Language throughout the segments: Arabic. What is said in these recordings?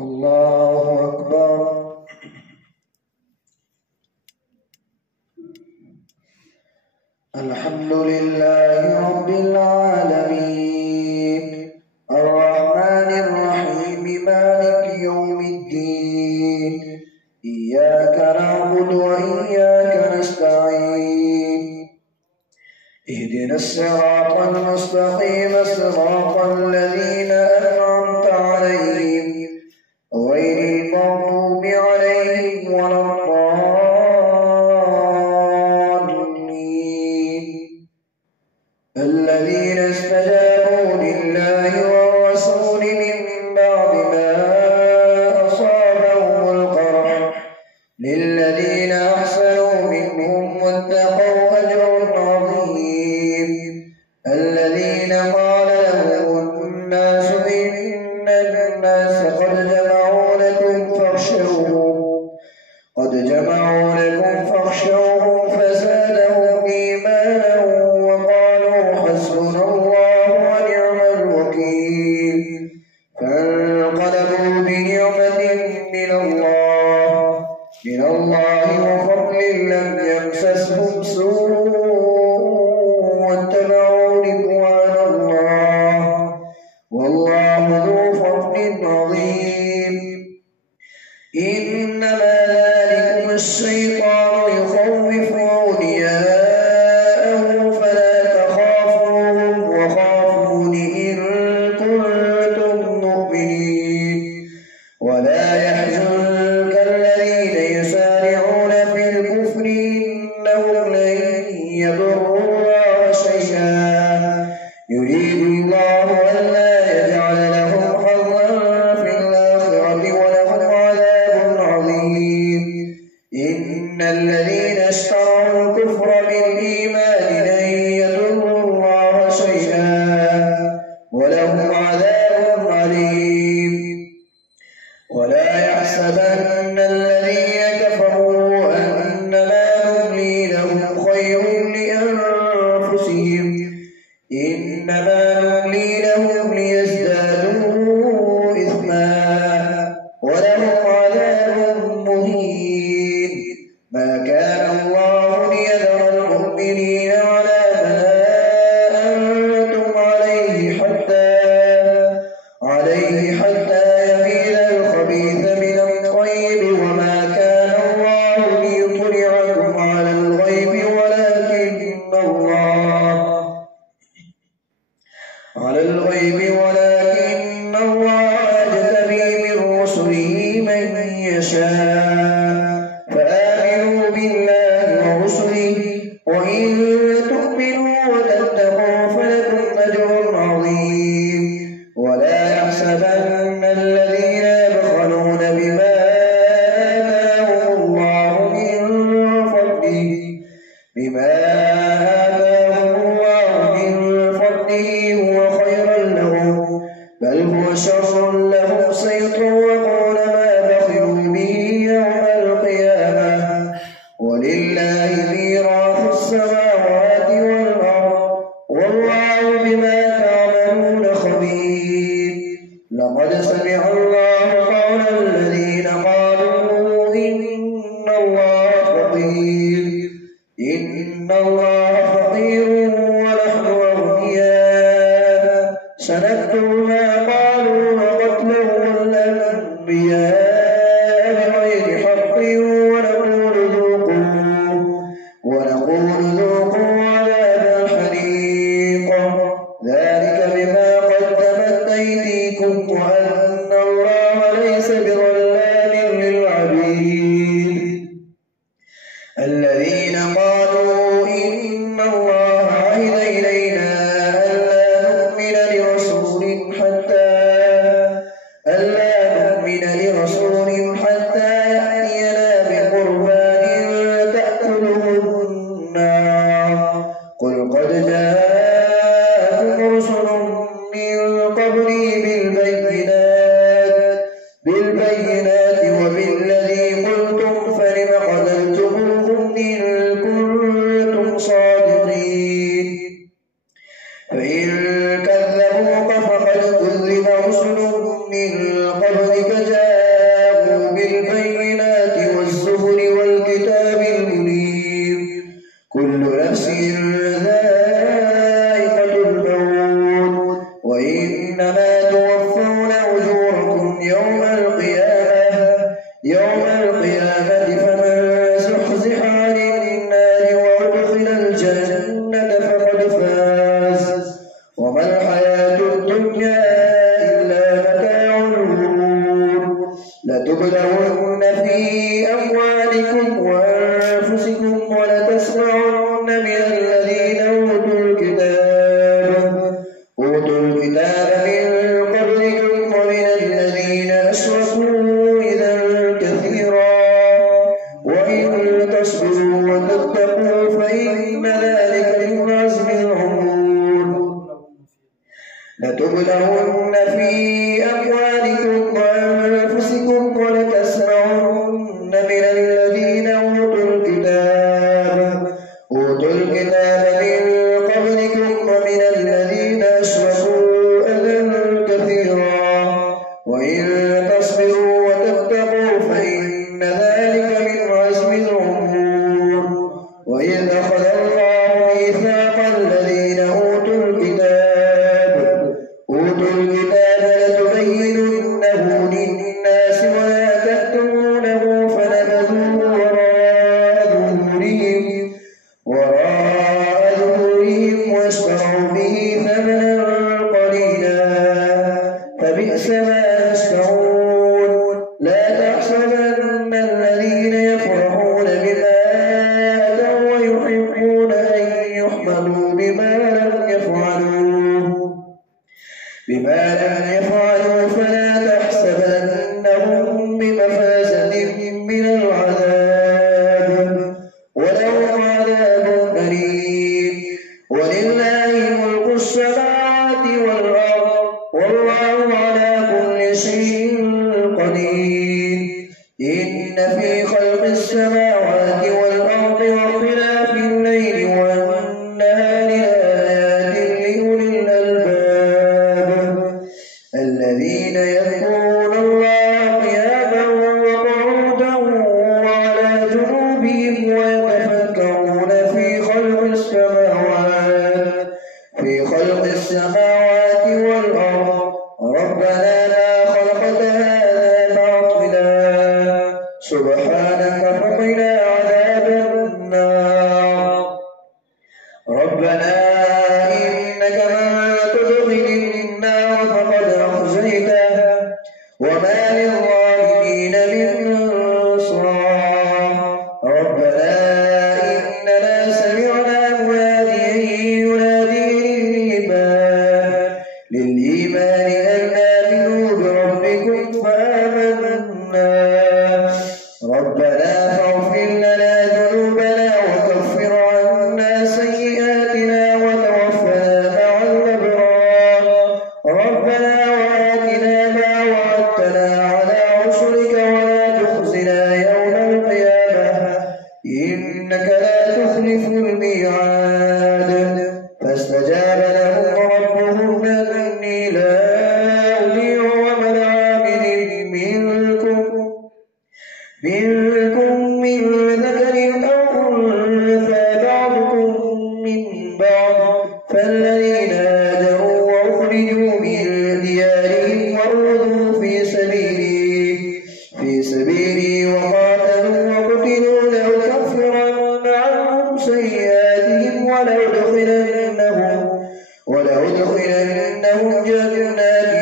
الله أكبر. الحمد لله رب العالمين الرحمن الرحيم مالك يوم الدين إياك نعبد وإياك نستعين اهدنا الصراط المستقيم صراط الذين أنعمت عليهم غير المغضوب عليهم ولا الضالين الذين استجابوا لله والرسول من بعد ما أصابهم القرح للذين أحسنوا منهم واتقوا أجر عظيم الذين قال لهم الناس إن الناس قد جمعوا لكم فاخشوهم فزادهم إيمانا وقالوا حسبنا الله ونعم الوكيل فانقلبوا بنعمة من الله وفضل لم يمسسهم سوء واتبعوا رضوان الله والله ذو فضل عظيم. إنما ذلكم الشيطان يخوف أولياءه فلا تخافوهم وخافون إن كنتم مؤمنين ولا يحزنك الذين يسارعون في الكفر إنهم لن يضروا الله شيئا يريد الله ألا يجعل لهم حظا في الآخرة ولهم عذاب عظيم. إن الذين اشتروا الكفر بالإيمان لن يضروا الله شيئا ولهم عذاب عليم. ولا يحسبن الذين كفروا أنما نملي لهم خير لأنفسهم إنما نملي لهم ليزدادوا إثما ولهم عذاب مهين. ما كان الله ليذر المؤمنين على ما أنتم عليه حتى يميز الخبيث من الطيب وما كان الله ليطلعكم على الغيب ولكن الله يجتبي من رسله من يشاء فآمنوا بالله ورسله وإن تؤمنوا وتتقوا فلكم أجر عظيم. ولا يحسبن الذين يبخلون بما آتاهم الله من فضله هو خيرا لهم بل هو شر لهم سيطوقون ما بخلوا به يوم القيامة ولله ميراث السماوات والأرض والله بما تعملون خبير. لقد سمع الله قول الذين قالوا إن الله فقير ونحن أغنياء سنكتب ما قالوا وقتلهم الأنبياء بغير حق ونقول ذوقوا عذاب الحريق ذلك بما قدمت أيديكم وأن الله إنما توفون أجوركم يوم القيامة فمن زحزح عن النار وأدخل الجنة فقد فاز وما الحياة الدنيا إلا متاع الغرور لتبلون في أموالكم وأنفسكم ولتسمعن من الذين أوتوا الكتاب من قبلكم ومن الذين أشركوا إذا كثيرا وإن تصبروا وتتقوا فإن ذلك من عزم الأمور لتبلون في أموالكم وأنفسكم ولتسمعن من الذين أوتوا الكتاب من قبلكم ومن الذين أشركوا أذى كثيرا وإن تصبروا وتتقوا فإن ذلك من عزم الأمور وإذ أخذ الله ميثاق الذين أوتوا الكتاب لتبيننه للناس ولا تكتمونه فنبذوه وراء ظهورهم واشتروا به ثمنا قليلا فبئس ما يشترون لا تحسبن الذين يفرحون بما آتوا ويحبون أن يحمدوا بما لم يفعلوا فلا تحسبنهم بمفازة من العذاب ولهم عذاب أليم ولله ملك السماوات والأرض والله على كل شيء قدير إن في خلق السماوات والأرض واختلاف الليل والنهار لآيات لأولي الألباب الذين يذكرون الله قياما وقعودا وعلى جنوبهم ويتفكرون في خلق السماوات والأرض ربنا ما خلقت هذا باطلا سبحانك فقنا عذاب النار ربنا إنك من تدخل النار فقد أخزيته وما للظالمين من أنصار ربنا إننا سمعنا مناديا ينادي للإيمان أن آمنوا بربكم فآمنا ربنا فاغفر لنا ذنوبنا وكفر عنا سيئاتنا وتوفنا مع الأبرار ربنا وآتنا ما وعدتنا على رسلك ولا تخزنا يوم القيامة إنك لا تخلف الميعاد فاستجاب لهم ربهم أني لا أضيع عمل عامل منكم من ذكر أو أنثى بعضكم من بعض فالذين هاجروا وأخرجوا من ديارهم وأوذوا في سبيلي وقاتلوا وقتلوا لأكفرن عنهم سيئاتهم ولأدخلنهم جنات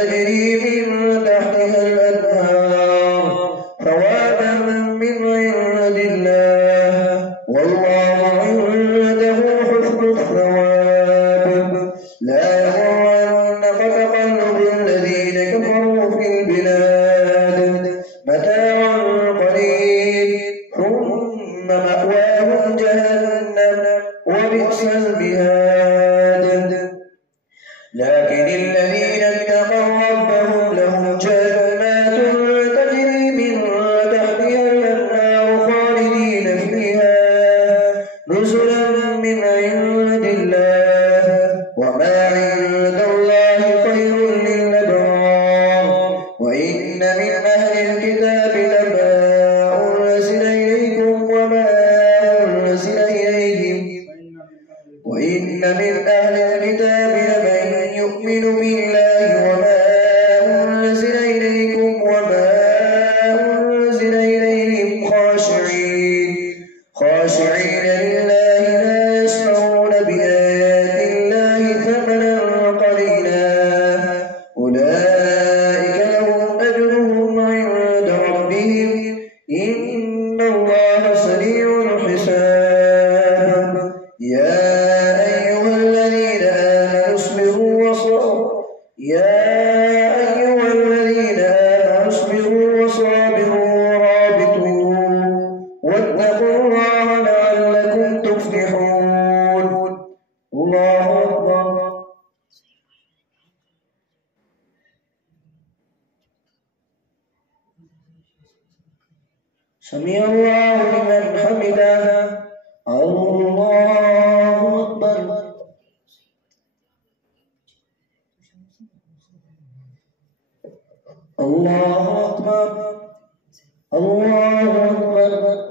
تجري من تحتها الأنهار ثوابا من عند الله والله عنده حسن الثواب لا يغرنك تقلب الذين كفروا في البلاد متاع قليل ثم مأواهم جهنم وبئس المهاد لكن الذين اتقوا ربهم لهم جنات تجري من تحتها الأنهار خالدين فيها نزلا من عند الله وما عند الله خير للأبرار أولئك لهم أجرهم عند ربهم إن الله سريع الحساب يا أيها الذين آمنوا اصبروا وصابروا ورابطوا واتقوا الله لعلكم تفلحون الله أكبر سمع الله لمن حمده الله أكبر الله أكبر الله أكبر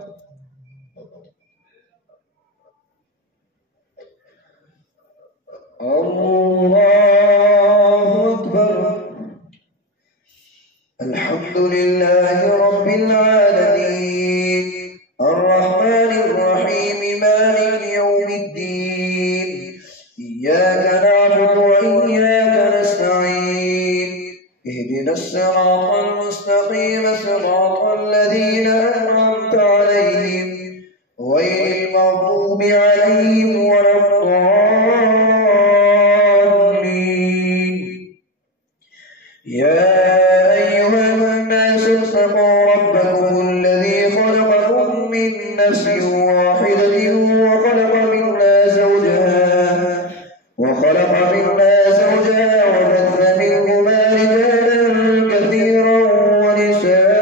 الله أكبر الحمد لله رب العالمين الرحمن الرحيم مالك يوم الدين إياك نعبد وإياك نستعين اهدنا الصراط المستقيم صراط الذين أنعمت عليهم غير المغضوب عليهم ولا الضالين يا أيها الناس اتقوا ربكم الذي خلقكم من نفس واحدة وخلق منها زوجها وبث منهما رجالا كثيرا ونساء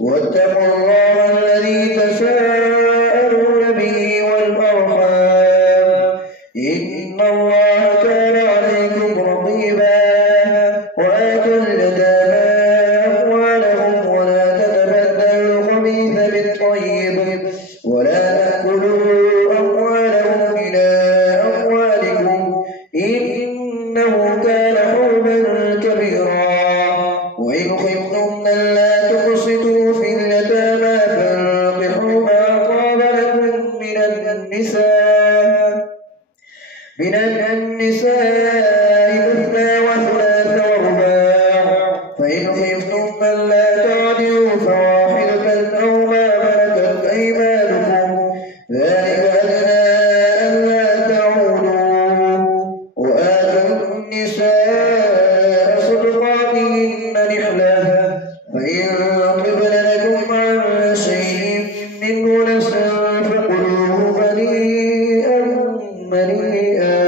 واتقوا الله الذي تساءلون به والأرحام إن الله كان عليكم رقيبا وآتوا اليتامى أموالهم ولا تتبدلوا الخبيث بالطيب ولا تأكلوا أموالهم إلى أموالكم إنه كان حوبا كبيرا وإن خفتم ألا تقسطوا في اليتامى فانكحوا ما طاب لكم من النساء مثنى وثلاث ورباع فإن خفتم ألا تعدلوا فواحدة أو ما ملكت أيمانكم ذلك أدنى ألا تعولوا وآتوا النساء صدقاتهن نحلة فإن طبن لكم عن شيء منه نفسا فكلوه هنيئا مريئا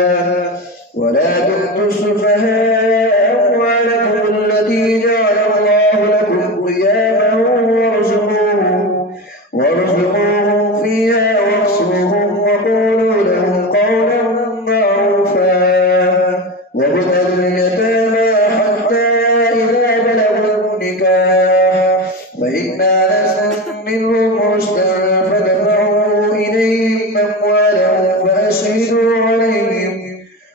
ولا تؤتوا السفهاء أموالكم التي جعل الله لكم قياما وارزقوهم فيها واكسوهم وقولوا لهم قولا معروفا وابتلوا اليتامى حتى إذا بلغوا النكاح فإن آنستم منهم رشدا فدفعوا إليهم أموالهم فأشهدوا عليهم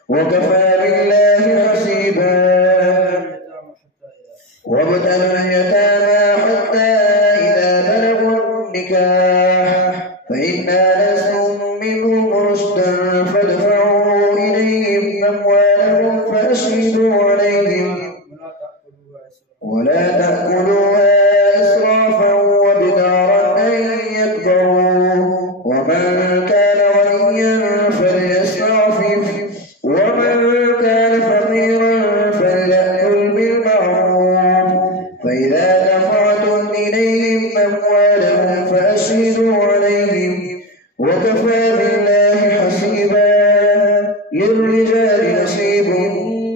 وكفى بالله حسيبا وابتلوا اليتامى حتى إذا بلغوا النكاح فإن آنستم منهم رشدا فادفعوا إليهم أموالهم فأشهدوا عليهم ولا تأكلوها إسرافا وبدارا أن يكبروا ومن كان غنيا فليستعفف ومن كان فقيرا فليأكل بالمعروف فإذا دفعتم إليهم أموالهم فأشهدوا عليهم وكفى بالله حسيبا للرجال نصيب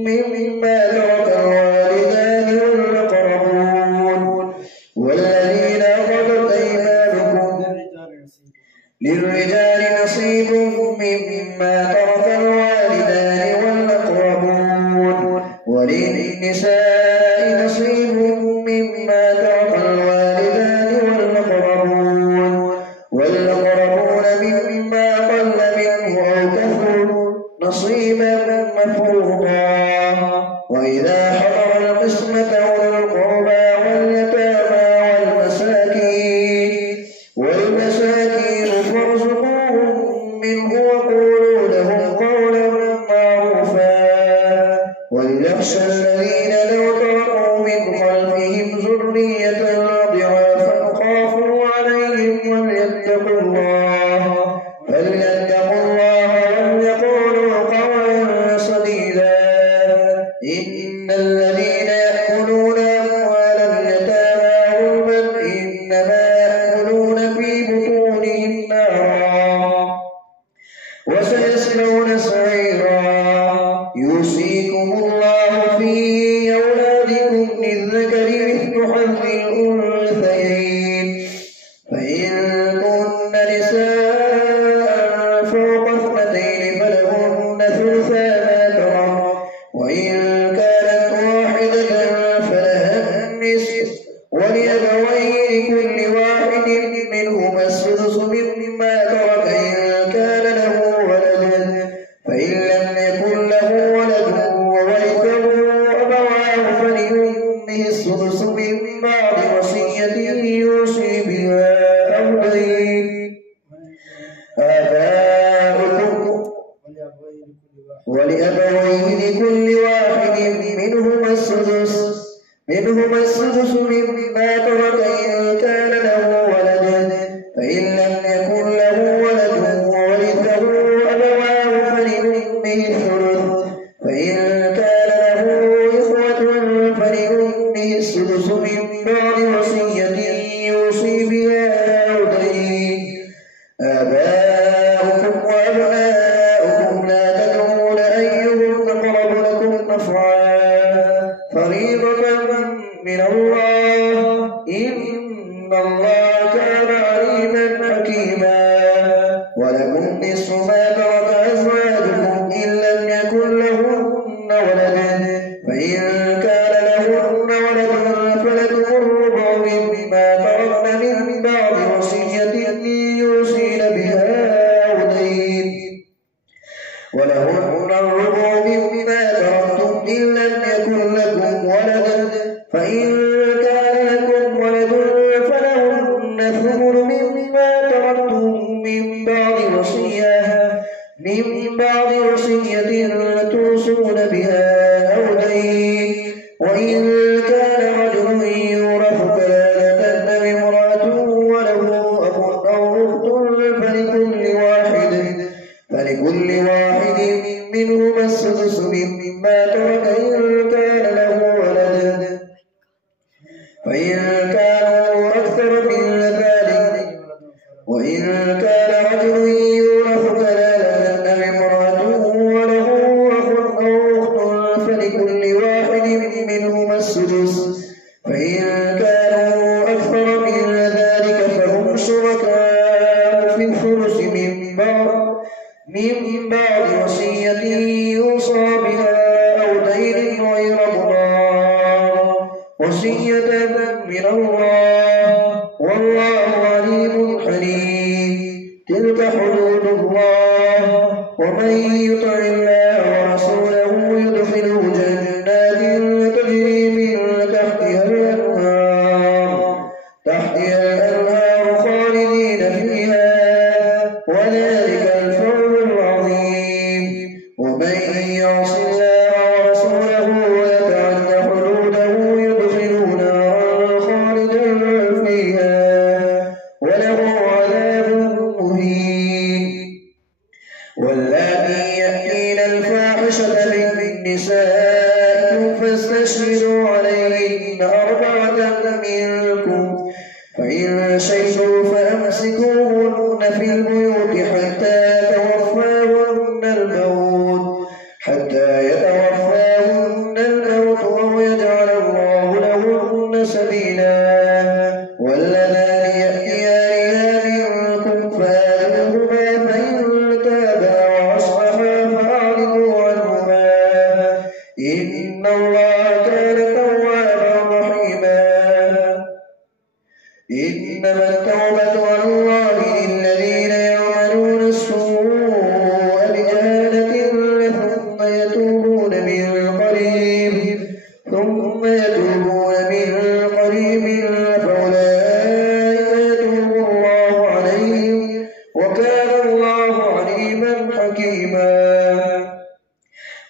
مما ترك الوالدان والأقربون والذين عقدت أيمانكم للرجال نصيب مما ترك الوالدان والأقربون وللنساء نصيب مما ترك الوالدان والأقربون مما قل منه أو كثر نصيبا مفروضا وإذا حضر القسمة أولو القربى واليتامى والمساكين فارزقوهم منه وقولوا لهم قولا معروفا وليخشى الذين لو تركوا من خلفهم ذرية ضعافا خافوا عليهم وليتقوا الله وليقولوا قولا سديدا. إن الذين يأكلون أموال اليتامى ظلما إنما يأكلون في بطونهم نارا وسيصلون سعيرا. يوصيكم الله في أولادكم للذكر مثل حظ الأنثيين فإن كن نساء فوق اثنتين فلهن ثلثا ما ترك وإن كانت واحدة فلها النصف ولأبويه لكل واحد منهما السدس مما ترك إن كان له ولد فإن لم يكن له ولد وورثه أبواه فلأمه السدس من بعد وصية يوصي بها أو دين. آباؤكم ولأبويه لكل واحد منهما السدس مما ترك إن كان له ولد فإن لم يكن له ولد وورثه أبواه فلأمه الثلث فإن كان له إخوة فلأمه السدس من بعد وصية يوصي بها أو دين. آباؤكم وأبناؤكم لا تدرون أيهم أقرب لكم نفعا فريضة من الله إن الله كان عليما حكيما. ولكم نصف ما ترك أزواجكم إن لم يكن لهن ولد فإن كان لهن ولد فلكم الربع مما تركن من بعد وصية يوصين بها أو دين. ولهن الربع مما تركتم إن لم يكن لكم ولد فإن كان لكم ولد فلهن الثمن مما تركتم من بعد وصية توصون بها أو دين. وإن كان رجل يورث كلالة بامرأة وله أخ أو أخت فلكل واحد منهما السدس مما ترك إن كان له ولد فإن كانوا أكثر من ذلك وإن كان رجل يورث كلالة بامرأة وله أخ أو أخت فلكل واحد منهما السدس فإن كانوا أكثر من ذلك فهم شركاء في الثلث من بعد وصية يوصى بها أو دين غير مضار وصية من الله والله عليم حليم. تلك حدود الله ومن يطع الله ورسوله يدخله جنات تجري من تحتها الأنهار خالدين فيها وذلك الفوز العظيم. ومن يعص الله ورسوله ويتعد حدوده يدخله نارا خالدا فيها وله عذاب مهين. واللاتي يأتين الفاحشة من نسائكم فاستشهدوا عليهن أربعة منكم فإن شهدوا فأمسكوهن في البيوت حتى يتوفاهن الموت أو يجعل الله لهن سبيلا. واللذان يأتيانها منكم فآذوهما فإن تابا وأصلحا فأعرضوا عنهما إن الله كان توابا رحيما. إنما التوبة على الله للذين يعملون السوء بجهالة ثم يتوبون من قريب فأولئك يتوب الله عليهم وكان الله عليما حكيما.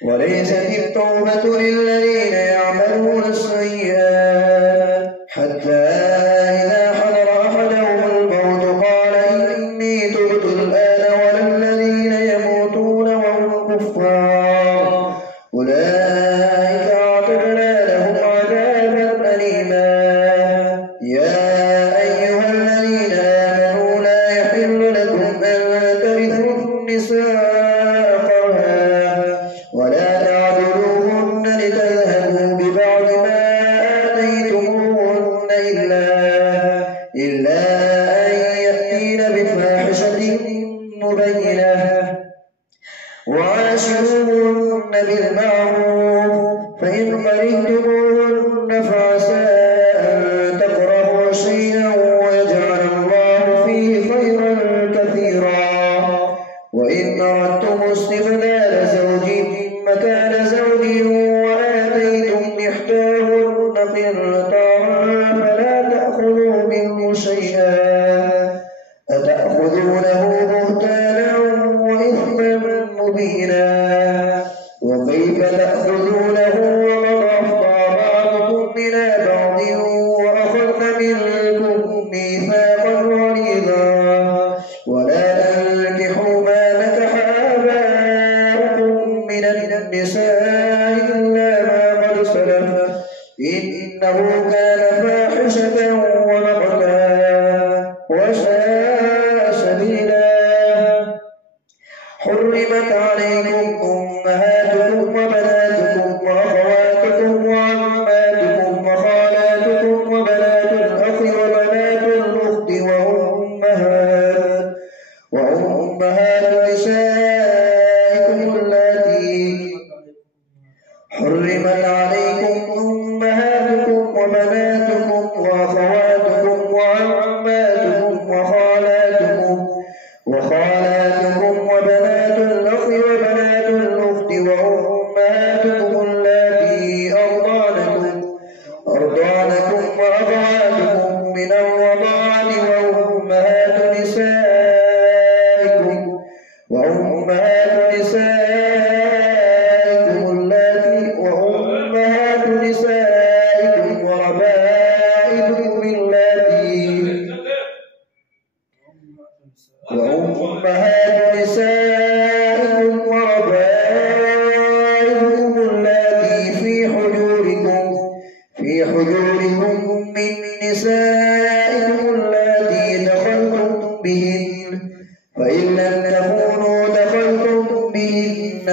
وليست التوبة لله فإن كرهتموهن فعسى أن تكرهوا شيئا ويجعل الله فيه خيرا كثيرا. وإن أردتم استبدال زوج مكان زوج وآتيتم إحداهن قنطارا فلا تأخذوا منه شيئا أتأخذونه بهتانا وإثما مبينا. وكيف تأخذونه وقد أفضى بعضكم إلى بعض وأخذن منكم ميثاقا غليظا. ولا تنكحوا ما نكح آباؤكم من النساء إلا ما قد سلف إنه كان فاحشة ومقتا وساء سبيلا. حرمت عليكم أمهاتكم وبناتكم وأخواتكم وعماتكم وخالاتكم وبنات الأخ وبنات الأخت وأمهات نسائكم اللاتي حرمت عليكم أمهاتكم وبناتكم وأخواتكم وعماتكم وخالاتكم وبنات الأخ وبنات الأخت وأمهاتكم اللاتي أرضعنكم وأخواتكم من الرضاعة وأمهات نسائكم وربائبكم اللاتي في حجوركم من نسائكم اللاتي دخلتم بهن فإن لم تكونوا دخلتم بهن